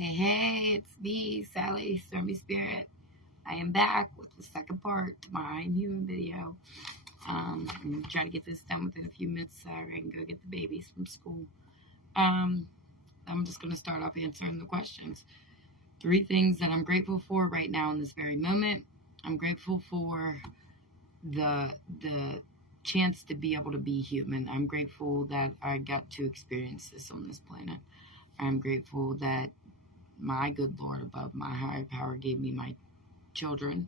Hey, it's me, Sally, Stormy Spirit. I am back with the second part to my I'm Human video. I'm going to try to get this done within a few minutes so I can go get the babies from school. I'm just going to start off answering the questions. 3 things that I'm grateful for right now in this very moment. I'm grateful for the chance to be able to be human. I'm grateful that I got to experience this on this planet. I'm grateful that my good Lord above, my higher power, gave me my children,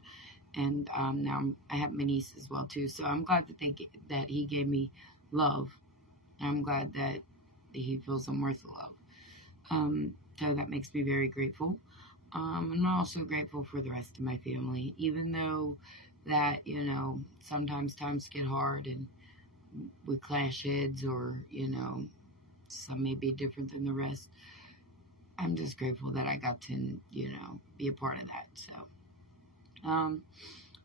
and now I have my niece as well too. So I'm glad that He gave me love. I'm glad that He feels I'm worth the love. So that makes me very grateful. I'm also grateful for the rest of my family, even though that sometimes times get hard and we clash heads, or some may be different than the rest. I'm just grateful that I got to, be a part of that. So,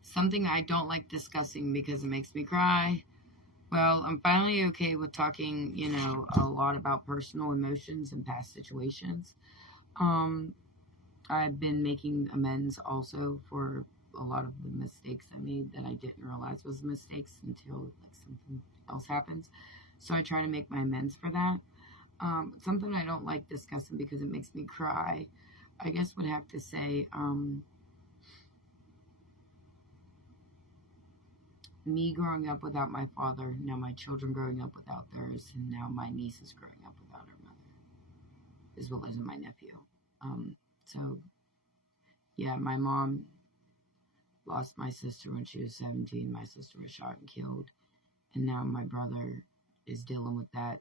something I don't like discussing because it makes me cry. Well, I'm finally okay with talking, a lot about personal emotions and past situations. I've been making amends also for a lot of the mistakes I made that I didn't realize was mistakes until something else happens. So I try to make my amends for that. Something I don't like discussing because it makes me cry, I guess would have to say, me growing up without my father, now my children growing up without theirs, and now my niece is growing up without her mother, as well as my nephew. So, yeah, my mom lost my sister when she was 17. My sister was shot and killed, and now my brother is dealing with that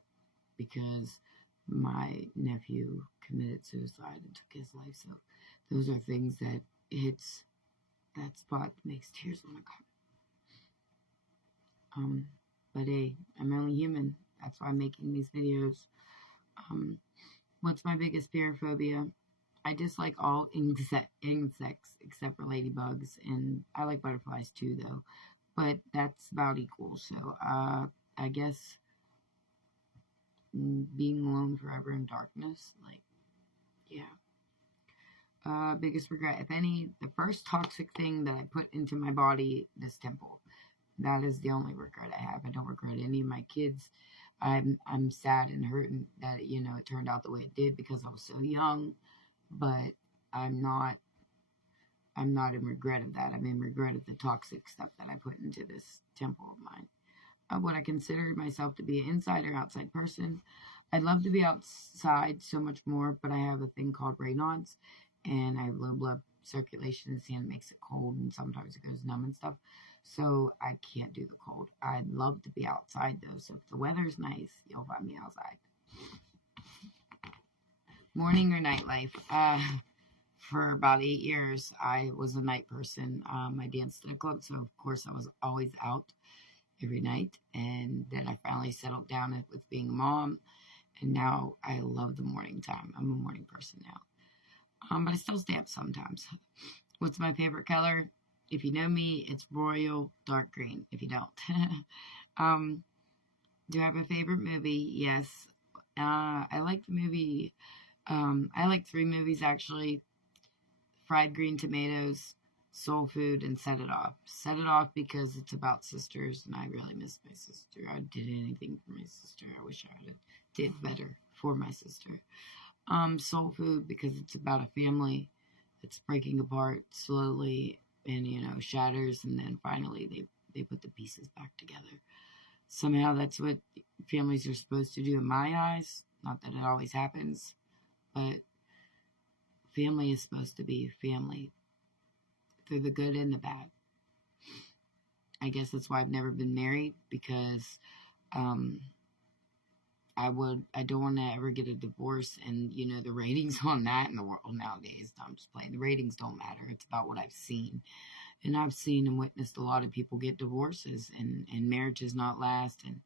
because my nephew committed suicide and took his life. So those are things that hits that spot, makes tears in my heart. But hey, I'm only human. That's why I'm making these videos. What's my biggest fear phobia? I dislike all insects except for ladybugs, and I like butterflies too, though. But that's about equal. So I guess being alone forever in darkness, biggest regret, if any, the first toxic thing that I put into my body, this temple. That is the only regret I have. I don't regret any of my kids. I'm sad and hurting that it turned out the way it did because I was so young, but I'm not in regret of that. I'm in regret of the toxic stuff that I put into this temple of mine. Would I consider myself to be an inside or outside person? I'd love to be outside so much more, but I have a thing called Raynaud's, and I have low blood circulation in the sand. It makes it cold, and sometimes it goes numb and stuff. So I can't do the cold. I'd love to be outside, though. So if the weather's nice, you'll find me outside. Morning or nightlife? For about 8 years, I was a night person. I danced in a club, so of course I was always out every night. And then I finally settled down with being a mom, and now I love the morning time. I'm a morning person now. But I still stay up sometimes. What's my favorite color? If you know me, it's royal dark green. If you don't. Do I have a favorite movie? Yes. I like the movie. I like 3 movies actually. Fried Green Tomatoes, Soul Food, and Set It Off. Set It Off because it's about sisters, and I really miss my sister. I did anything for my sister. I wish I did better for my sister. Soul Food because it's about a family that's breaking apart slowly and shatters, and then finally they put the pieces back together. Somehow that's what families are supposed to do in my eyes. Not that it always happens, but family is supposed to be family through the good and the bad. I guess that's why I've never been married, because I don't want to ever get a divorce, and the ratings on that in the world nowadays, I'm just playing, the ratings don't matter. It's about what I've seen, and I've seen and witnessed a lot of people get divorces, and marriages not last, and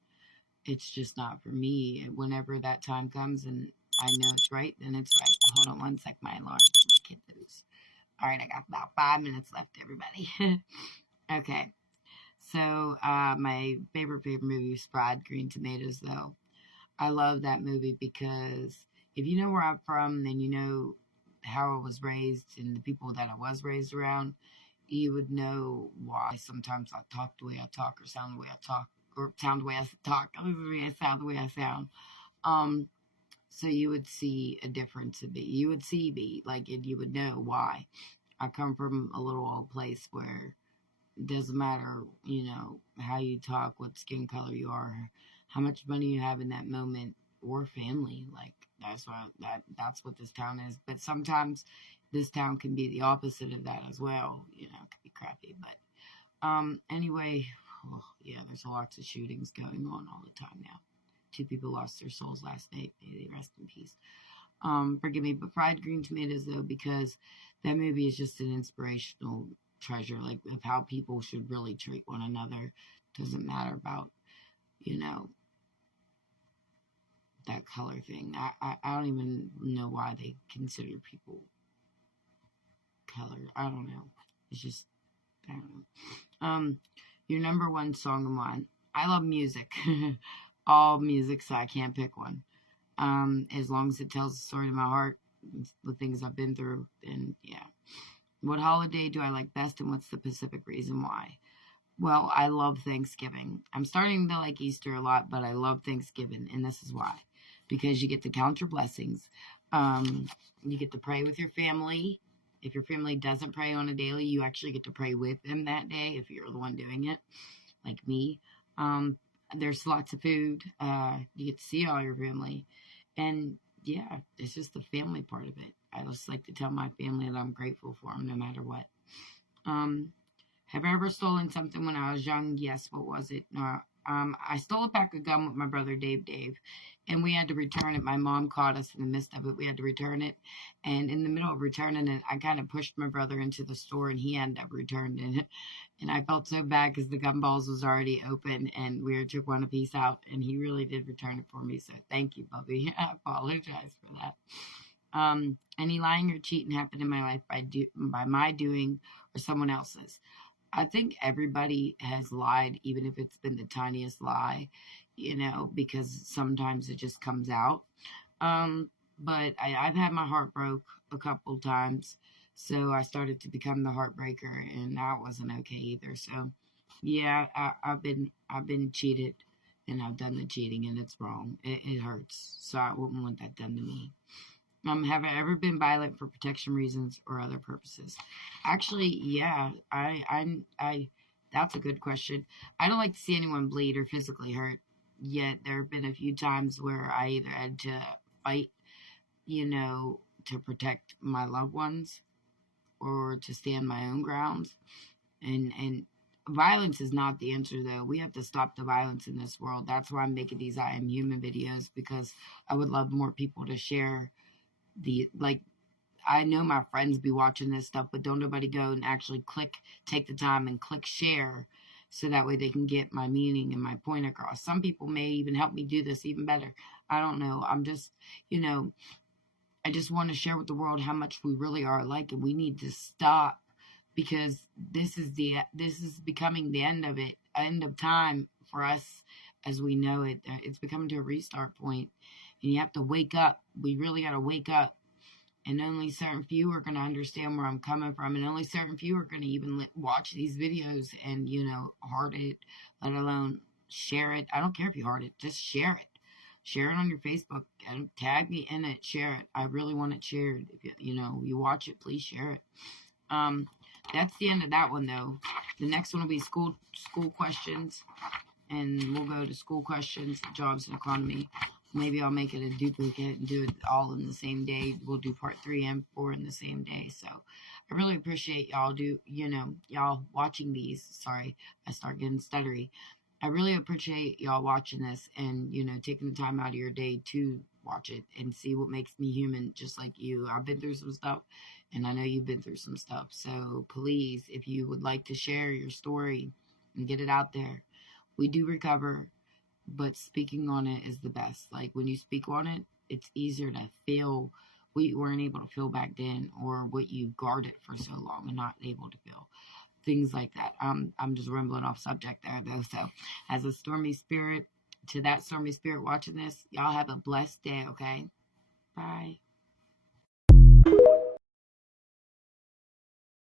it's just not for me. Whenever that time comes and I know it's right, then it's right. Hold on one sec, my alarm for my kiddos. All right, I got about 5 minutes left, everybody. Okay, so my favorite movie is Fried Green Tomatoes, though. I love that movie because if you know where I'm from, then you know how I was raised and the people that I was raised around, you would know why sometimes I talk the way I talk or sound the way I talk or sound the way I talk. I sound the way I sound. Um, so you would see a difference in me. You would see me, like, and you would know why. I come from a little old place where it doesn't matter, how you talk, what skin color you are, how much money you have in that moment, or family. Like that's what this town is. But sometimes this town can be the opposite of that as well. It could be crappy. But anyway, oh, yeah, there's lots of shootings going on all the time now. 2 people lost their souls last night. May they rest in peace. Forgive me, but Fried Green Tomatoes, though, because that movie is just an inspirational treasure, like, of how people should really treat one another. Doesn't matter about, that color thing. I don't even know why they consider people color. I don't know. It's just, I don't know. Your number one song and why? I love music. All music, so I can't pick one. As long as it tells the story to my heart, the things I've been through, and yeah. What holiday do I like best, and what's the specific reason why? Well, I love Thanksgiving. I'm starting to like Easter a lot, but I love Thanksgiving, and this is why. Because you get to count your blessings. You get to pray with your family. If your family doesn't pray on a daily, you actually get to pray with them that day if you're the one doing it, like me. There's lots of food. You get to see all your family. And yeah, it's just the family part of it. I just like to tell my family that I'm grateful for them no matter what. Have I ever stolen something when I was young? Yes. What was it? I stole a pack of gum with my brother Dave, and we had to return it. My mom caught us in the midst of it. We had to return it. And in the middle of returning it, I kind of pushed my brother into the store, and he ended up returning it. And I felt so bad because the gumballs was already open, and we took one apiece out, and he really did return it for me. So thank you, Bubby. I apologize for that. Any lying or cheating happened in my life by my doing or someone else's? I think everybody has lied, even if it's been the tiniest lie, because sometimes it just comes out. But I've had my heart broke a couple times, so I started to become the heartbreaker, and that wasn't okay either. So, yeah, I've been cheated, and I've done the cheating, and it's wrong. It hurts, so I wouldn't want that done to me. Have I ever been violent for protection reasons or other purposes? Actually, yeah. I. That's a good question. I don't like to see anyone bleed or physically hurt. Yet there have been a few times where I either had to fight, to protect my loved ones, or to stand my own grounds. And violence is not the answer, though. We have to stop the violence in this world. That's why I'm making these I Am Human videos, because I would love more people to share I know my friends be watching this stuff, but don't nobody go and actually take the time and click share, so that way they can get my meaning and my point across. Some people may even help me do this even better. I don't know. I'm just, I just want to share with the world how much we really are alike, and we need to stop, because this is becoming the end of it, end of time for us as we know it. It's becoming to a restart point. And you have to wake up. We really got to wake up. And only certain few are going to understand where I'm coming from. And only certain few are going to even watch these videos and, heart it, let alone share it. I don't care if you heart it. Just share it. Share it on your Facebook. And tag me in it. Share it. I really want it shared. If you watch it, please share it. That's the end of that one, though. The next one will be school questions. And we'll go to school questions, jobs, and economy. Maybe I'll make it a duplicate and do it all in the same day. We'll do part 3 and 4 in the same day. So I really appreciate y'all y'all watching these. Sorry, I start getting stuttery. I really appreciate y'all watching this and, taking the time out of your day to watch it and see what makes me human, just like you. I've been through some stuff, and I know you've been through some stuff. So please, if you would like to share your story and get it out there, we do recover, but speaking on it is the best. Like, when you speak on it, it's easier to feel what you weren't able to feel back then, or what you guarded for so long and not able to feel. Things like that. I'm just rambling off subject there, though. So, as a stormy spirit, to that stormy spirit watching this, y'all have a blessed day, okay? Bye.